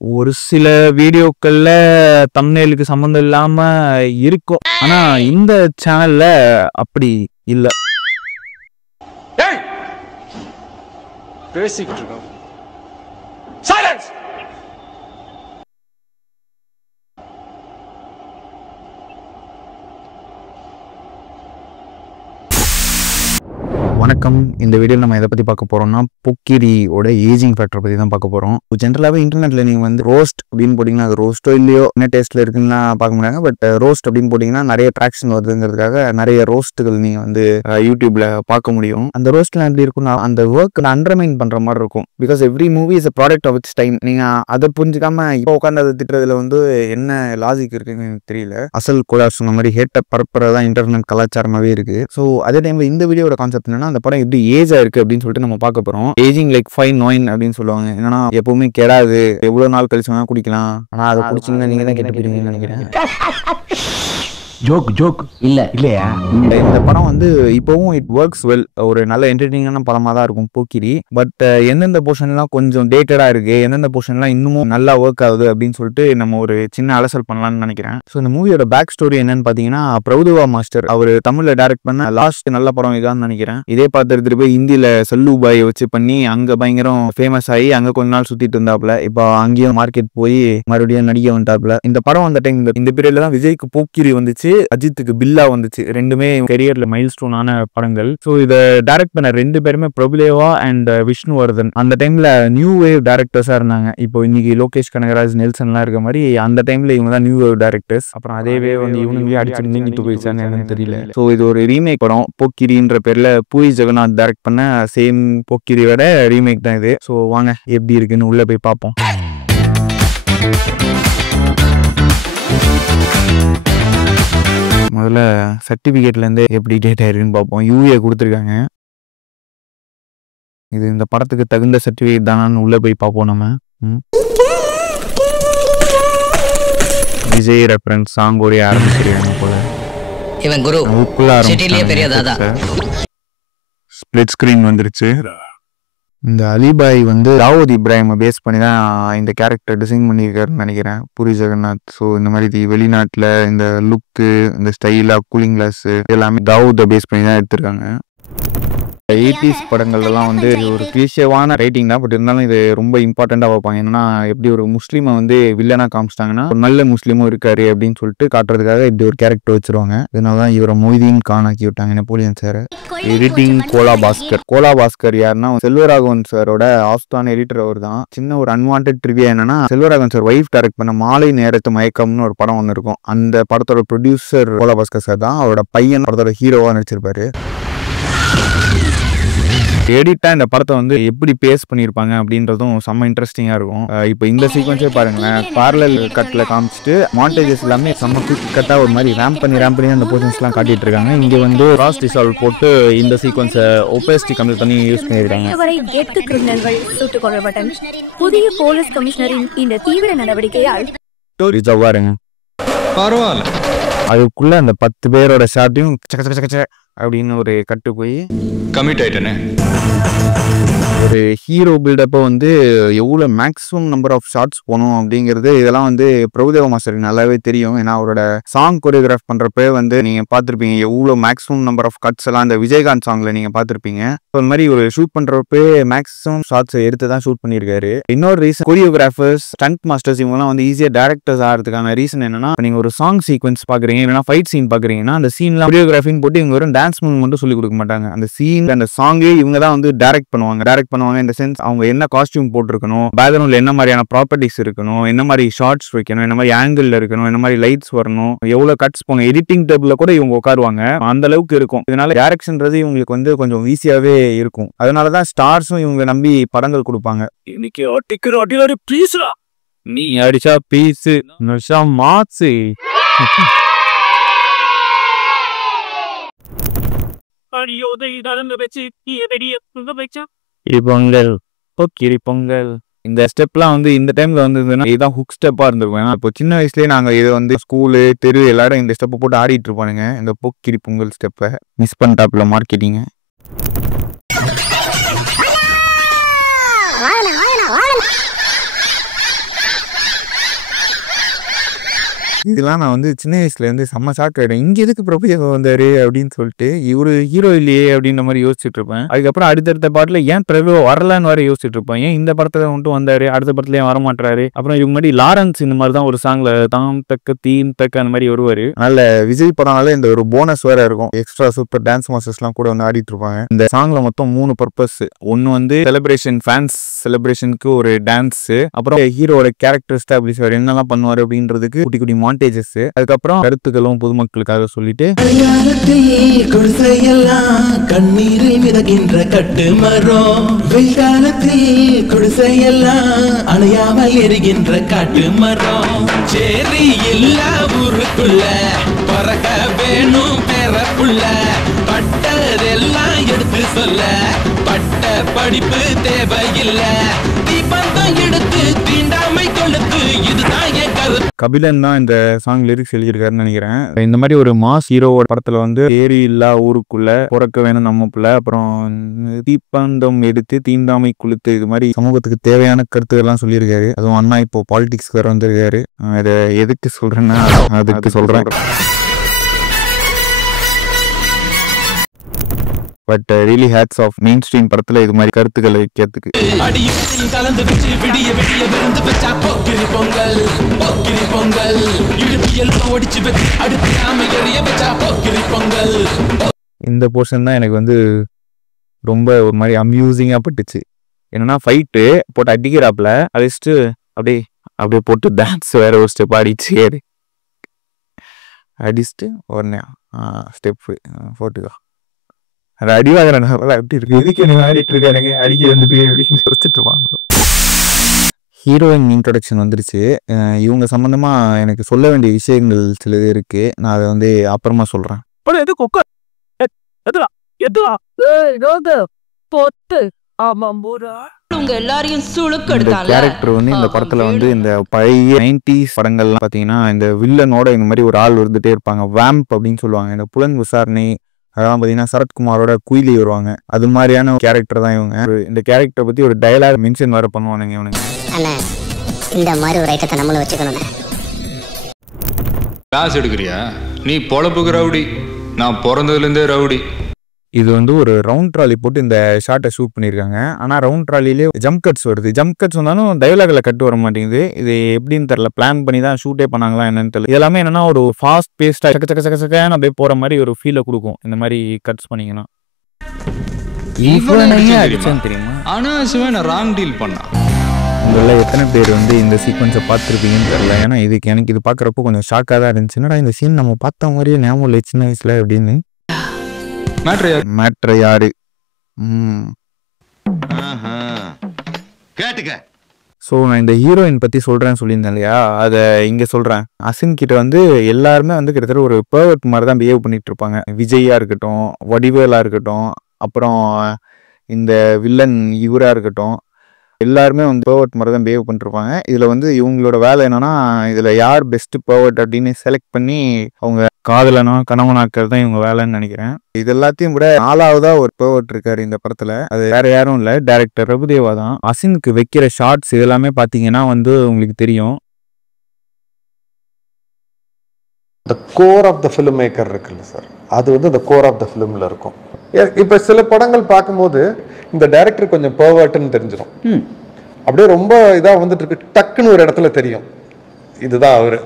ஒரு சில வீடியோக்கள்ல தம்ப்நெயிலுக்கு சம்மந்தம் இல்லாம இருக்கும். ஆனா இந்த சேனல்ல அப்படி இல்ல. ஏய் பேசிக்கிட்டு இருக்கோம். சைலன்ஸ். வணக்கம். இந்த வீடியோவில் நம்ம எதை பற்றி பார்க்க போகிறோம்னா பொக்கிரியோட ஏஜிங் ஃபேக்டரை பற்றி தான் பார்க்க போகிறோம். ஜென்ரலாகவே இன்டர்நெட்டில் நீங்கள் வந்து ரோஸ்ட் அப்படின்னு போட்டிங்கன்னா அது ரோஸ்ட்டோ இல்லையோ என்ன டேஸ்ட்டில் இருக்குன்னா பார்க்க முடியாங்க. பட் ரோஸ்ட் அப்படின்னு போட்டிங்கன்னா நிறைய ட்ராக்ஷன் வருதுங்கிறதுக்காக நிறைய ரோஸ்ட்டுகள் நீங்கள் வந்து யூடியூப்பில் பார்க்க முடியும். அந்த ரோஸ்ட்லாம் எப்படி இருக்குன்னா அந்த ஒர்க் அண்டர்மைன் பண்ணுற மாதிரி இருக்கும். Because every movie is a product of its time. நீங்கள் அதை புரிஞ்சுக்காம இப்போ உட்காந்து அதை திட்டுறதுல வந்து என்ன லாஜிக் இருக்குன்னு எனக்கு தெரியல. அசல் கூட சொன்ன மாதிரி ஹேட்டை பரப்புறதான் இன்டர்நெட் கலாச்சாரமாகவே இருக்குது. ஸோ அதே டைமில் இந்த வீடியோட கான்செப்ட் என்னன்னா அந்த படம் எப்படி ஏஜா இருக்கு அப்படின்னு சொல்லிட்டு நம்ம பார்க்க போறோம். ஏஜிங் லைக் ஃபைன் நோயின் அப்படின்னு சொல்லுவாங்க. என்னன்னா எப்பவுமே கெடாது, எவ்வளவு நாள் கழிச்சு வேணா குடிக்கலாம். ஆனா அதை குடிச்சீங்கன்னா நீங்க தான் கெட்டு போயிருவீங்கன்னு நினைக்கிறேன். ஜோக் இல்லையா? இந்த படம் வந்து இப்போவும் இட் ஒர்க்ஸ் வெல். ஒரு நல்ல என்டர்டெய்னிங்கான படமா தான் இருக்கும் போக்கிரி. பட் எந்தெந்த போர்ஷன்லாம் கொஞ்சம் டேட்டடா இருக்கு, எந்தெந்த போர்ஷன்லாம் இன்னமும் நல்லா ஒர்க் ஆகுது அப்படின்னு சொல்லிட்டு நம்ம ஒரு சின்ன அலசல் பண்ணலாம்னு நினைக்கிறேன். ஸோ இந்த மூவியோட பேக் ஸ்டோரி என்னன்னு பாத்தீங்கன்னா பிரபுதேவா மாஸ்டர் அவர் தமிழ்ல டைரக்ட் பண்ண லாஸ்ட் நல்ல படம் இதான்னு நினைக்கிறேன். இதே பார்த்து எடுத்துட்டு போய் ஹிந்தியில சல்லுபாய் வச்சு பண்ணி அங்க பயங்கரம் ஃபேமஸ் ஆகி அங்க கொஞ்ச நாள் சுத்திட்டு இருந்தாப்ல. இப்போ அங்கேயும் மார்க்கெட் போய் மறுபடியும் நடிக்க வந்துட்டாப்ல. இந்த படம் வந்த டைம் இந்த பீரியட்ல தான் விஜய்க்கு போக்கிரி வந்துச்சு, அஜித்துக்கு பில்லா வந்துச்சு. ரெண்டுமே கெரியர்ல மைல் ஸ்டோனான படங்கள். ஸோ இதை டைரக்ட் பண்ண ரெண்டு பேருமே பிரபுதேவா அண்ட் விஷ்ணுவர்தன். அந்த டைம்ல நியூ வேவ் டைரக்டர்ஸா இருந்தாங்க. இப்போ இன்னைக்கு லோகேஷ் கனகராஜ் நெல்சன்லாம் இருக்க மாதிரி அந்த டைம்ல இவங்க தான் நியூ வேவ் டைரக்டர்ஸ். அப்புறம் அதே வேவ் வந்து இவனுங்களே அடிச்சு நீங்கிட்டு போயிடுச்சான்னு எனக்கு தெரியல. ஸோ இது ஒரு ரீமேக் படம். போக்கிரின்ற பேர்ல பூரி ஜெகநாத் டைரக்ட் பண்ண சேம் போக்கிரியோட ரீமேக் தான் இது. ஸோ வாங்க எப்படி இருக்குன்னு உள்ள போய் பார்ப்போம். முதல்ல சர்டிஃபிகேட்லேருந்து எப்படி டேட் ஆயிருக்குன்னு பார்ப்போம். யூஏ கொடுத்துருக்காங்க. இது இந்த படத்துக்கு தகுந்த சர்டிஃபிகேட் தானான்னு உள்ளே போய் பார்ப்போம் நம்ம. விஜய் ரெஃபரன்ஸ் சாங் ஒரே ஆரம்பிச்சிருக்காங்க போல. இவன் குரு சிட்டிலேயே பெரிய தாதா. ஸ்பிளிட் ஸ்கிரீன் வந்துருச்சு. இந்த அலிபாய் வந்து தாவூத் இப்ராஹிமை பேஸ் பண்ணி தான் இந்த கேரக்டர் டிசைன் பண்ணியிருக்காருன்னு நினைக்கிறேன், பூரி ஜெகநாத். ஸோ இந்த மாதிரி வெளிநாட்டில் இந்த லுக்கு, இந்த ஸ்டைலாக கூலிங் கிளாஸ் எல்லாமே தாவூத்தை பேஸ் பண்ணி தான் எடுத்திருக்காங்க. 80s படங்கள்லாம் வந்து ஒரு கிளிஷேவான ரைட்டிங் தான். பட் இருந்தாலும் இது ரொம்ப இம்பார்ட்டண்ட்டாக வைப்பாங்க. என்னன்னா எப்படி ஒரு முஸ்லீமை வந்து வில்லனாக காமிச்சிட்டாங்கன்னா ஒரு நல்ல முஸ்லீமும் இருக்காரு அப்படின்னு சொல்லிட்டு காட்டுறதுக்காக இப்படி ஒரு கேரக்டர் வச்சிருவாங்க. இதனால தான் இவரை மொய்தீன் கான் ஆக்கி விட்டாங்க Napoleon sir. Editing Kola Bhaskar. Kola Bhaskar யாருன்னா செல்வராகவன் சாரோட ஆஸ்தான எடிட்டர் அவர் தான். சின்ன ஒரு அன்வான்ட் ட்ரிவியா என்னன்னா செல்வராகவன் சார் ஒய்ஃப் டைரக்ட் பண்ண மாலை நேரத்து மயக்கம்னு ஒரு படம் ஒன்று இருக்கும். அந்த படத்தோட ப்ரொடியூசர் கோலா பாஸ்கர் சார் தான். அவரோட பையன் படத்தோட ஹீரோவாக நடிச்சிருப்பாரு. எடிட்டா இந்த படத்தை வந்து எப்படி பேஸ் பண்ணியிருப்பாங்க அப்படின்றதும் செம்ம இன்ட்ரெஸ்டிங்காக இருக்கும். இப்போ இந்த சீக்வன்ஸே பாருங்களேன், பேரலல் கட்டில் காமிச்சிட்டு மாண்டேஜஸ் எல்லாமே செம்ம குயிக் கட்டாக ஒரு மாதிரி ரேம்ப் பண்ணி அந்த போர்ஷன்ஸ்லாம் காட்டிட்டு இருக்காங்க. இங்கே வந்து ராஸ் டிசால்வ் போட்டு இந்த சீக்வன்ஸை ஒபேசிட்டி கம்மி பண்ணி யூஸ் பண்ணியிருக்காங்க. சுட்டுக் கொல்லப்பட்ட புதிய போலீஸ் கமிஷனரின் இந்த தீவிர நடவடிக்கையால் பரவாயில்ல, அதுக்குள்ள அந்த 10 பேரோட ஷாட்டையும் அப்படின்னு ஒரு கட்டு போய் கமிட் ஆயிட்டேனே. ஒரு ஹீரோ பில்டப்பை வந்து எவ்வளோ மேக்ஸிமம் நம்பர் ஆஃப் ஷார்ட்ஸ் போகணும் அப்படிங்கிறது இதெல்லாம் வந்து பிரபுதேவா மாஸ்டருக்கு நல்லாவே தெரியும். ஏன்னா அவரோட சாங் கொரியோகிராஃப் பண்ணுறப்ப வந்து நீங்கள் பார்த்துருப்பீங்க எவ்வளோ மேக்ஸிமம் நம்பர் ஆஃப் கட்ஸ் எல்லாம் அந்த விஜயகாந்த் சாங்கில் நீங்கள் பார்த்துருப்பீங்க. ஸோ இந்த மாதிரி ஒரு ஷூட் பண்ணுறப்ப மேக்ஸிமம் ஷார்ட்ஸ் எடுத்து தான் ஷூட் பண்ணியிருக்காரு. இன்னொரு ரீசன் கொரியோகிராஃபர்ஸ், ஸ்டண்ட் மாஸ்டர்ஸ் இவங்கலாம் வந்து ஈஸியாக டேரக்டர்ஸ் ஆகிறதுக்கான ரீசன் என்னன்னா, நீங்கள் ஒரு சாங் சீக்வன்ஸ் பார்க்குறீங்க இல்லைனா ஃபைட் சீன் பார்க்குறீங்கன்னா அந்த சீன்லாம் கொரியோகிராஃபின்னு போட்டு இவங்க வெறும் டான்ஸ் மூவ் மட்டும் சொல்லிக் கொடுக்க மாட்டாங்க. அந்த சீன் அந்த சாங்கே இவங்க தான் வந்து டைரக்ட் பண்ணுவாங்க இந்த சென்ஸ் அவங்க என்ன காஸ்டியூம் போட்டிருக்கணும், பேக்ரவுண்ட்ல என்ன மாதிரியான ப்ராப்பர்ட்டிஸ் இருக்கணும், என்ன மாதிரி ஷார்ட்ஸ் வைக்கணும், என்ன மாதிரி ஆங்கிள் இருக்கணும், என்ன மாதிரி லைட்ஸ் வரணும், எவ்வளவு கட்ஸ் போங்க, எடிட்டிங் டேபிள்ல கூட இவங்க உட்காருவாங்க. அந்த அளவுக்கு இருக்கும். இதனால டைரக்ஷன்றது இவங்களுக்கு வந்து கொஞ்சம் ஈஸியாவே இருக்கும். அதனாலதான் ஸ்டார்ஸும் இவங்க நம்பி படங்கள் கொடுப்பாங்க. இன்னைக்கு அடிக்கிற ப்ளீஸ்ரா, நீ அடிச்சா பீஸ் மாச்சு. பொங்கல் பொக்கிரி பொங்கல் இந்த ஸ்டெப்லாம் வந்து இந்த டைம்ல வந்து இதுதான் ஹுக் ஸ்டெப்பா இருந்திருக்கும். ஏன்னா இப்போ சின்ன வயசுலேயே நாங்கள் இது வந்து ஸ்கூலு தெரு எல்லாரும் இந்த ஸ்டெப்பை போட்டு ஆடிட்டு இருப்பானுங்க. இந்த பொக்கிரி பொங்கல் ஸ்டெப்பை மிஸ் பண்ணிட்டாப்புல மார்க்கெட்டிங்க. இதெல்லாம் நான் வந்து சின்ன வயசுல இருந்து செம்ம ஷாக் ஆயிடும். இங்க எதுக்கு பிரபுதேவா வந்தாரு அப்படின்னு சொல்லிட்டு, இவரு ஹீரோ இல்லையே அப்படின்ற மாதிரி யோசிச்சுட்டு இருப்பேன். அதுக்கப்புறம் அடுத்தடுத்த பாட்டுல ஏன் பிரபு வரலான்னு வர யோசிச்சுட்டு இருப்பேன். ஏன் இந்த படத்துல மட்டும் வந்தாரு, அடுத்த படத்துல ஏன் வரமாட்டாரு. அப்புறம் இதுக்கு முன்னாடி லாரன்ஸ் இந்த மாதிரி தான் ஒரு சாங்ல தாம் தக்க தீம் தக்க அந்த மாதிரி வருவாரு. அதனால விஜய் படம்னால இந்த ஒரு போனஸ் வேற இருக்கும். எக்ஸ்ட்ரா சூப்பர் டான்ஸ் மாஸ்டர்ஸ் எல்லாம் கூட வந்து ஆடிட்டு இருப்பாங்க. இந்த சாங்ல மொத்தம் 3 பர்பஸ். ஒன்னு வந்து செலிப்ரேஷன், ஃபேன்ஸ் செலிப்ரேஷனுக்கு ஒரு டான்ஸ், அப்புறம் ஹீரோட கேரக்டர் எஸ்டாப்ளிஷ் அவர் என்னெல்லாம் பண்ணுவாரு அப்படின்றதுக்கு குட்டி குட்டி மாண்டேஜஸ், அதுக்கப்புறம் கருத்துக்களும் பொதுமக்களுக்காக சொல்லிட்டு கண்ணீரில் மிதக்கின்ற கட்டு மரம், வெயில்காலத்தில் குடிசையெல்லாம் அணையாமல் எரிகின்ற காட்டு மரம், சேரி எல்லா ஊருக்குள்ள பறக்க வேணும் பெறப்புள்ள, பட்டதெல்லாம் எடுத்து சொல்ல பட்ட படிப்பு தேவையில்லை, தீபந்தம் எடுத்து தீண்டாமை கொளுத்து, இதுதான் என் கருத்து. கபிலன் தான் இந்த சாங் லிரிக்ஸ் எழுதியிருக்காருன்னு நினைக்கிறேன். இந்த மாதிரி ஒரு மாஸ் ஹீரோவோட படத்துல வந்து ஏரி இல்லா ஊருக்குள்ள பிறக்க வேணும் நம்ம பிள்ளை, அப்புறம் தீப்பந்தம் எடுத்து தீண்டாமை குளுத்து, இது மாதிரி சமூகத்துக்கு தேவையான கருத்துக்கள்லாம் சொல்லியிருக்காரு. அதுவும் அண்ணா இப்போ பாலிடிக்ஸ் வேற வந்திருக்காரு. இதை எதுக்கு சொல்றேன்னா அதுக்கு சொல்றேன். But really hats off mainstream படத்துல இது மாதிரி கருத்துக்களை வைக்கிறதுக்கு. கலந்து வச்சு விடிய விடிய விருந்து வச்சா போக்கிரி பொங்கல், போக்கிரி பொங்கல், இடுப்பியல் ஓடிச்சு வச்சு அடுத்து நாம எறிய வச்சா போக்கிரி பொங்கல். இந்த போர்ஷன் தான் எனக்கு வந்து ரொம்ப ஒரு மாதிரி அம்யூசிங்கா பட்டுச்சு. என்னன்னா ஃபைட்டு போட்டு அடிக்கிறாப்புல அடிச்சுட்டு அப்படியே அப்படியே போட்டு டான்ஸ் வேற ஒரு ஸ்டெப் ஆடிச்சு, அடிச்சுட்டு உடனே ஸ்டெப்பு போட்டுக்கோ அடிவாகிறேன் எப்படி இருக்கு, எதுக்கு என்ன ஆடிட்டு இருக்காருங்க அடிக்க வந்துட்டு அப்படின்னு யோசிச்சுட்டு வாங்க. ஹீரோயின் இன்ட்ரொடக்ஷன் வந்துருச்சு. இவங்க சம்பந்தமா எனக்கு சொல்ல வேண்டிய விஷயங்கள் சிலது இருக்கு. நான் அதை வந்து அப்புறமா சொல்றேன். கேரக்டர் வந்து இந்த படத்துல வந்து இந்த பழைய 90s படங்கள்லாம் பாத்தீங்கன்னா இந்த வில்லனோட இந்த மாதிரி ஒரு ஆள் வந்துட்டே இருப்பாங்க. வேம்ப் அப்படின்னு சொல்லுவாங்க. இந்த புலன் விசாரணை அதான் பார்த்தீங்கன்னா சரத்குமாரோட குயிலி வருவாங்க. அது மாதிரியான கேரக்டர் தான் இவங்க. இந்த கேரக்டரை பற்றி ஒரு டயலாக் மென்ஷன் வேற பண்ணுவானுங்க இவனுங்க. இந்த மாதிரி ஒரு ஐட்டத்தை நம்மளும் வச்சுக்கணும். கிளாஸ் எடுக்கிறியா நீ? பொழப்புக்கு ரவுடி, நான் பிறந்ததுலேருந்தே ரவுடி. இது வந்து ஒரு ரவுண்ட் ட்ராலி போட்டு இந்த ஷார்ட்டை ஷூட் பண்ணியிருக்காங்க. ஆனால் ரவுண்ட் ட்ராலிலே ஜம்ப் கட்ஸ் வருது. ஜம்ப் கட்ஸ் வந்தாலும் டைலாக்ல கட்டு வர மாட்டேங்குது. இது எப்படின்னு தெரியல, பிளான் பண்ணி தான் ஷூட்டே பண்ணாங்களா என்னன்னு தெரியல. இதெல்லாமே என்னன்னா ஒரு ஃபாஸ்ட் பேஸ்டா சக்க சக்க சக்க சக்கன்னு அப்படியே போற மாதிரி ஒரு ஃபீலை கொடுக்கும் இந்த மாதிரி கட்ஸ் பண்ணீங்கன்னா. தெரியுமா அனாவசியமா ராங் டீல் பண்ணா. உங்கள எத்தனை பேர் வந்து இந்த சீக்வன்ஸை பார்த்துருப்பீங்கன்னு தெரியல. ஏன்னா இதுக்கு எனக்கு இது பார்க்குறப்போ கொஞ்சம் ஷாக்காக தான் இருந்துச்சு. என்னடா இந்த சீன் நம்ம பார்த்த மாதிரியே ஞாபகம் இல்லை சின்ன வயசுல அப்படின்னு. மேட்ரு யாரு கேட்டுக்க. ஸோ நான் இந்த ஹீரோயின் பற்றி சொல்கிறேன்னு சொல்லியிருந்தேன் இல்லையா, அதை இங்கே சொல்கிறேன். அசின் கிட்ட வந்து எல்லாருமே வந்து கிட்டத்தட்ட ஒரு பர்வர்ட் மாதிரி தான் பிஹேவ் பண்ணிட்டு இருப்பாங்க. விஜயா இருக்கட்டும், வடிவேலா இருக்கட்டும், அப்புறம் இந்த வில்லன் இவராக இருக்கட்டும், எல்லாருமே வந்து பர்வர்ட் மாதிரி தான் பிஹேவ் பண்ணிருப்பாங்க. இதில் வந்து இவங்களோட வேலை என்னன்னா, இதில் யார் பெஸ்ட் பர்வர்ட் அப்படின்னு செலக்ட் பண்ணி அவங்க காதலனா கணவனாக்கள் தான் இவங்க வேலைன்னு நினைக்கிறேன். இது எல்லாத்தையும் விட 4ஆவதா ஒரு பர்வர்ட் இருக்காரு இந்த படத்துல. அது வேற யாரும் இல்லை, டைரக்டர் பிரபுதேவா தான். அசினுக்கு வைக்கிற ஷார்ட்ஸ் இதெல்லாமே பார்த்தீங்கன்னா வந்து உங்களுக்கு தெரியும். The core of the filmmaker இருக்குல்ல சார், அது வந்து the core of the filmல இருக்கும். இப்போ சில படங்கள் பார்க்கும்போது இந்த டைரக்டர் கொஞ்சம் பர்வர்ட்னு தெரிஞ்சிடும். அப்படியே ரொம்ப இதாக வந்துட்டு இருக்கு, டக்குன்னு ஒரு இடத்துல தெரியும் இதுதான் அவரு.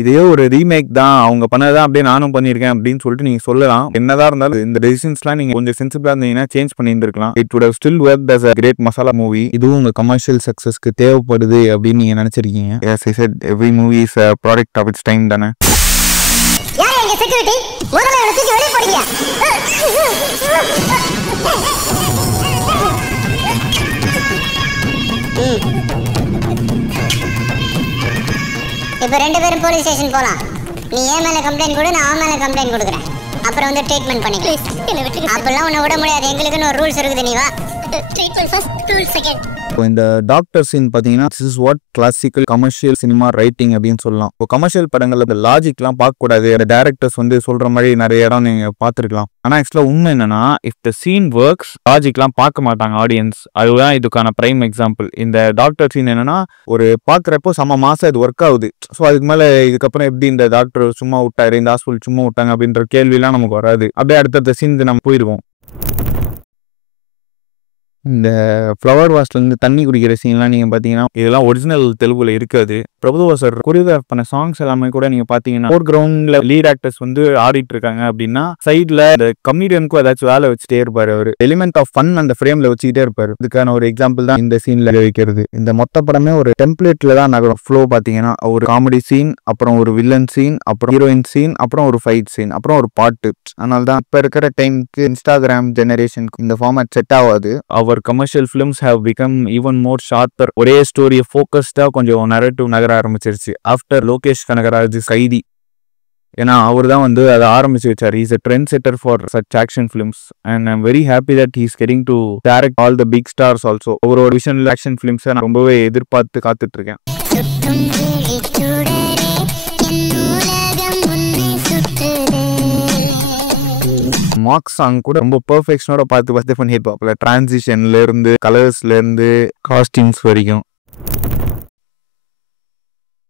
இதே ஒரு ரீமேக் தான், அவங்க பண்ணதான் அப்படியே நானும் பண்ணியிருக்கேன் அப்படின்னு சொல்லிட்டு நீங்க சொல்லலாம். என்னதான் இருந்தாலும் இந்த டெசிஷன்ஸ்லாம் நீங்க கொஞ்சம் சென்சிபிளா இருந்தீங்கன்னா சேஞ்ச் பண்ணியிருந்திருக்கலாம். It would have still worked as a great masala movie. இதுவும் உங்க கமர்ஷியல் சக்சஸ்க்கு தேவைப்படுது அப்படின்னு நீங்க நினைச்சிருக்கீங்க. As I said, every movie is a product of its time தானே. யார் எங்க செக்யூரிட்டி? முதல்ல அவனை தூக்கி வெளிய போடுங்க. இப்போ 2 பேரும் போலீஸ் ஸ்டேஷன் போலாம். நீ ஏன் மேல கம்ப்ளைண்ட் கொடு, நான் அவன் மேல கம்ப்ளைண்ட் கொடுக்குறேன். அப்புறம் வந்து ட்ரீட்மெண்ட் பண்ணிக்கலாம். அப்பெல்லாம் உன்னை விட முடியாது, எங்களுக்குன்னு ஒரு ரூல்ஸ் இருக்குது. நீ வா. Doctor treatment first tool second. இப்போ இந்த டாக்டர் சீன் பார்த்தீங்கன்னா this is what classical commercial cinema writing அப்படின்னு சொல்லலாம். இப்போ கமர்ஷியல் படங்கள்ல இந்த லாஜிக்லாம் பார்க்கக்கூடாது. அந்த டேரக்டர்ஸ் வந்து சொல்ற மாதிரி நிறைய இடம் நீங்க பார்த்துருக்கலாம். ஆனால் ஆக்சுவலாக உண்மை என்னன்னா இஃப் த சீன் ஒர்க்ஸ் லாஜிக்லாம் பார்க்க மாட்டாங்க ஆடியன்ஸ். அதுதான் இதுக்கான பிரைம் எக்ஸாம்பிள். இந்த டாக்டர் சீன் என்னன்னா ஒரு பார்க்குறப்போ செம்ம மாசம் இது ஒர்க் ஆகுது. ஸோ அதுக்கு மேலே இதுக்கப்புறம் எப்படி இந்த டாக்டர் சும்மா விட்டாரு, இந்த ஹாஸ்பிட்டல் சும்மா விட்டாங்க அப்படின்ற கேள்விலாம் நமக்கு வராது. அப்படியே அடுத்தடுத்த சீனுக்கு நம்ம போயிடுவோம். இந்த ஃப்ளவர் வாஷ்லேருந்து தண்ணி குடிக்கிற சீன்லாம் நீங்கள் பார்த்தீங்கன்னா இதெல்லாம் ஒரிஜினல் தெலுங்குல இருக்காது. பிரபுதேவா சார் கொரியோகிராஃப் பண்ண சாங்ஸ் எல்லாமே கூட நீங்கள் பார்த்தீங்கன்னா ஃபோர் கிரவுண்டில் லீட் ஆக்டர்ஸ் வந்து ஆடிட்டு இருக்காங்க அப்படின்னா சைடில் இந்த கமெடியனுக்கும் ஏதாச்சும் வேலை வச்சுட்டே இருப்பார். அவர் எலிமெண்ட் ஆஃப் ஃபன் அந்த ஃப்ரேமில் வச்சுக்கிட்டே இருப்பார். இதுக்கான ஒரு எக்ஸாம்பிள் தான் இந்த சீனில் வைக்கிறது. இந்த மொத்த படமே ஒரு டெம்ப்ளேட்டில் தான் நகரும். ஃப்ளோ பார்த்தீங்கன்னா ஒரு காமெடி சீன், அப்புறம் ஒரு வில்லன் சீன், அப்புறம் ஹீரோயின் சீன், அப்புறம் ஒரு ஃபைட் சீன், அப்புறம் ஒரு பாட்டு. அதனால தான் இப்போ இருக்கிற டைமுக்கு இன்ஸ்டாகிராம் ஜெனரேஷனுக்கு இந்த ஃபார்மேட் செட் ஆகாது. அவர் commercial films have become even more sharper. ஒரே ஸ்டோரியை ஃபோக்கஸ்டாக கொஞ்சம் நரேட்டிவ் நகர ஆரம்பிச்சிருச்சு ஆஃப்டர் லோகேஷ் கனகராஜ் கைதி. ஏன்னா அவர் தான் வந்து அதை ஆரம்பிச்சு வச்சார். Is a trend setter for such action films and I'm very happy that he's getting to direct all the big stars also. அவரோட விஷன் ஆக்ஷன் ஃபிலிம்ஸை நான் ரொம்பவே எதிர்பார்த்து காத்துட்டு இருக்கேன். மார்க் சாங் கூட ரொம்ப பெர்ஃபெக்ஷனோட பார்த்து பண்ணியிருப்பாப்ல. டிரான்சிஷன்ல இருந்து கலர்ஸ்ல இருந்து காஸ்டியூம்ஸ் வரைக்கும்.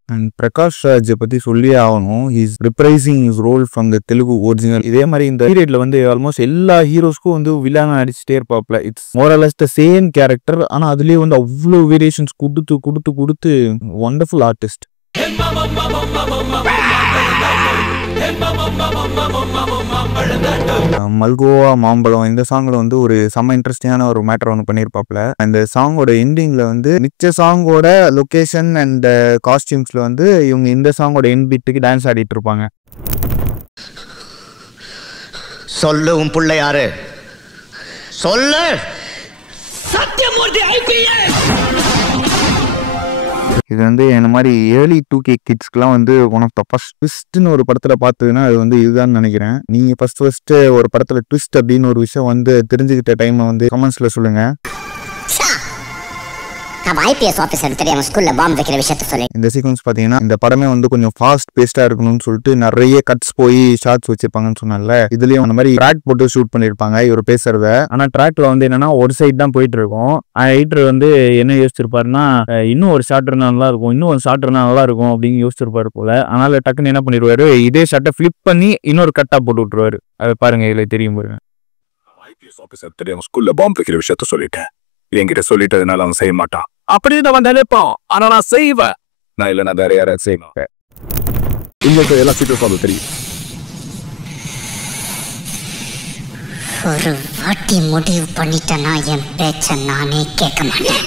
அண்ட் பிரகாஷ் ராஜ் பத்தி சொல்லியே ஆகணும். He's reprising his role from the Telugu original. இதே மாதிரி இந்த பீரியட்ல வந்து ஆல்மோஸ்ட் எல்லா ஹீரோஸ்க்கும் வந்து வில்லனா நடிச்சுட்டே இருப்பாப்ல. It's more or less the same character. ஆனா அதுலயே வந்து அவ்வளோ வேரியேஷன்ஸ் கொடுத்து வண்டர்ஃபுல் ஆர்டிஸ்ட். மல்கோவா மாம்பழம் இந்த சாங்ல வந்து ஒரு செம்ம இன்ட்ரெஸ்டிங்கான ஒரு மேட்டர் ஒன்று பண்ணியிருப்பாப்ல. அந்த சாங்கோட எண்டிங்ல வந்து மிச்ச சாங்கோட லொகேஷன் அண்ட் காஸ்டியூம்ஸ்ல வந்து இவங்க இந்த சாங்கோட எண்ட் பீட்டுக்கு டான்ஸ் ஆடிட்டு இருப்பாங்க. சொல்லு உன் புள்ள யாரு சொல்லு. இது வந்து என்ன மாதிரி ஏர்லி 2K கிட்ஸ்க்குலாம் வந்து ஒன் ஆஃப் த ஃபர்ஸ்ட் ட்விஸ்ட்னு ஒரு படத்துல பார்த்ததுன்னா அது வந்து இதுதான் நினைக்கிறேன். நீங்க ஃபர்ஸ்ட் ஒரு படத்துல ட்விஸ்ட் அப்படின்னு ஒரு விஷயம் வந்து தெரிஞ்சுக்கிட்ட டைம் வந்து கமெண்ட்ஸ்ல சொல்லுங்க. ஐபிஎஸ் ஆபீசர் தெரியாம ஸ்கூல்ல பாம்பு வைக்கிற விஷயத்த சொல்லி இந்த சீக்வன்ஸ் பாத்தீங்கன்னா இந்த படமே வந்து கொஞ்சம் ஃபாஸ்ட் பேஸ்டா இருக்கணும்னு சொல்லிட்டு நிறைய கட்ஸ் போய் ஷார்ட்ஸ் வச்சிருப்பாங்கன்னு சொன்னால. இதுலயும் அந்த மாதிரி ட்ராக் போட்டு ஷூட் பண்ணிருப்பாங்க இவர் பேசுறத. ஆனா ட்ராக்ல வந்து என்னன்னா ஒரு சைட் தான் போயிட்டு இருக்கும். எடிட்டர் வந்து என்ன யோசிச்சிருப்பாருன்னா இன்னும் ஒரு ஷார்ட் இருந்தா நல்லா இருக்கும், இன்னும் ஒரு ஷார்ட் இருந்தா நல்லா இருக்கும் அப்படின்னு யோசிச்சிருப்பாரு போல. அதனால டக்குன்னு என்ன பண்ணிடுவாரு, இதே ஷார்ட்டை ஃபிளிப் பண்ணி இன்னொரு கட்டா போட்டு விட்டுருவாரு. அதை பாருங்க, இதுல தெரியும் பாருங்க. ஐபிஎஸ் ஆபீசர் தெரியாம ஸ்கூல்ல பாம்பு வைக்கிற விஷயத்த சொல்லிட்டேன். என்கிட்ட சொல்லிட்டதுனால அவன் செய்ய மாட்டான் அப்படின்னு அவன் நினைப்பான். ஆனா நான் செய்வேன். நான் இல்ல நான் வேற யாராவது செய்வேன். உங்களுக்கு எல்லாம் சீக்கிரம் தெரியும். ஒரு வாட்டி முடிவு பண்ணிட்டேன்னா என் பேச்ச நானே கேட்க மாட்டேன்.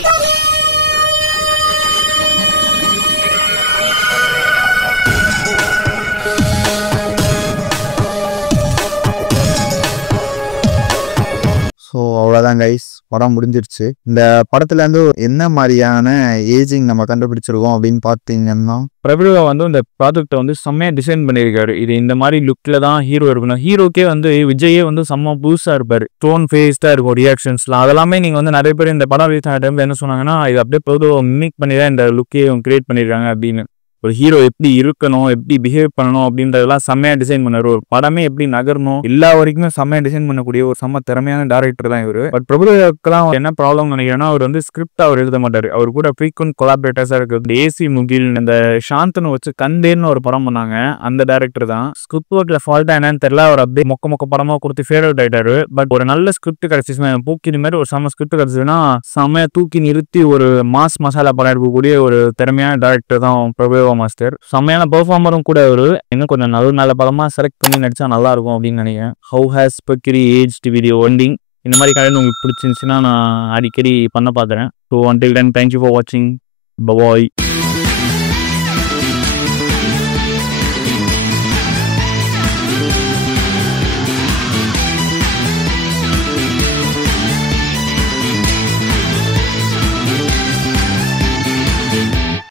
ஸோ அவ்வளோதான் கைஸ், படம் முடிஞ்சிருச்சு. இந்த படத்துல இருந்து என்ன மாதிரியான ஏஜிங் நம்ம கண்டுபிடிச்சிருக்கோம் அப்படின்னு பார்த்தீங்கன்னா பிரபுதேவா வந்து இந்த ப்ராஜெக்டை வந்து செம்மையா டிசைன் பண்ணியிருக்காரு. இது இந்த மாதிரி லுக்ல தான் ஹீரோ இருக்கணும். ஹீரோக்கே வந்து விஜயே வந்து செம்ம புதுசா இருப்பாரு. ஸ்டோன் ஃபேஸ்டா இருக்கும் ரியாக்ஷன்ஸ்லாம். அதெல்லாமே நீங்க வந்து நிறைய பேர் இந்த படம் ரிலீஸ் ஆன டைம்ல என்ன சொன்னாங்கன்னா இது அப்படியே பிரபுதேவா மிமிக் பண்ணி தான் இந்த லுக்கே கிரியேட் பண்ணியிருக்காங்க அப்படின்னு. ஒரு ஹீரோ எப்படி இருக்கணும், எப்படி பிஹேவ் பண்ணணும் அப்படின்றதெல்லாம் செம்மையா டிசைன் பண்ணாரு. ஒரு படமே எப்படி நகரணும் எல்லா வரைக்குமே செம்மையா டிசைன் பண்ணக்கூடிய ஒரு செம்ம திறமையான டேரக்டர் தான் இவரு. பட் பிரபுதேவாக்கெல்லாம் என்ன ப்ராப்ளம் நினைக்கிறேன்னா அவர் வந்து ஸ்கிரிப்ட் அவர் எழுத மாட்டாரு. அவர் கூட ஃப்ரீக்வென்ட் கொலாபரேட்டர்ஸா இருக்கிறது ஏசி முகில், இந்த சாந்தனு வச்சு கண்டேன்னு ஒரு படம் பண்ணாங்க, அந்த டேரக்டர் தான். ஸ்கிரிப்ட் ஒர்க்ல ஃபால்ட்டா என்னன்னு தெரியல, அவர் அப்படியே மொக்க படமா கொடுத்து ஃபேவரட் ஆயிட்டாரு. பட் ஒரு நல்ல ஸ்கிரிப்ட் கிடைச்சிச்சுன்னா பூக்கினி மாதிரி ஒரு செம்ம ஸ்கிரிப்ட் கிடைச்சதுன்னா செம்மையா தூக்கி நிறுத்தி ஒரு மாஸ் மசாலா படம் எடுக்கக்கூடிய ஒரு திறமையான டேரக்டர் தான் பிரபுதேவா மாஸ்டர். செம்மையான பெர்ஃபார்மரும் கூட அவரு. இன்னும் கொஞ்சம் நல்ல படமா செலக்ட் பண்ணி நடிச்சா நல்லா இருக்கும் அப்படின்னு நினைக்கிறேன். How has Pakkiri aged video ending இந்த மாதிரி கடன் உங்களுக்கு பிடிச்சிருந்துச்சுன்னா நான் அடிக்கடி பண்ண பார்க்குறேன். So until then thank you for வாட்சிங். பபாய்.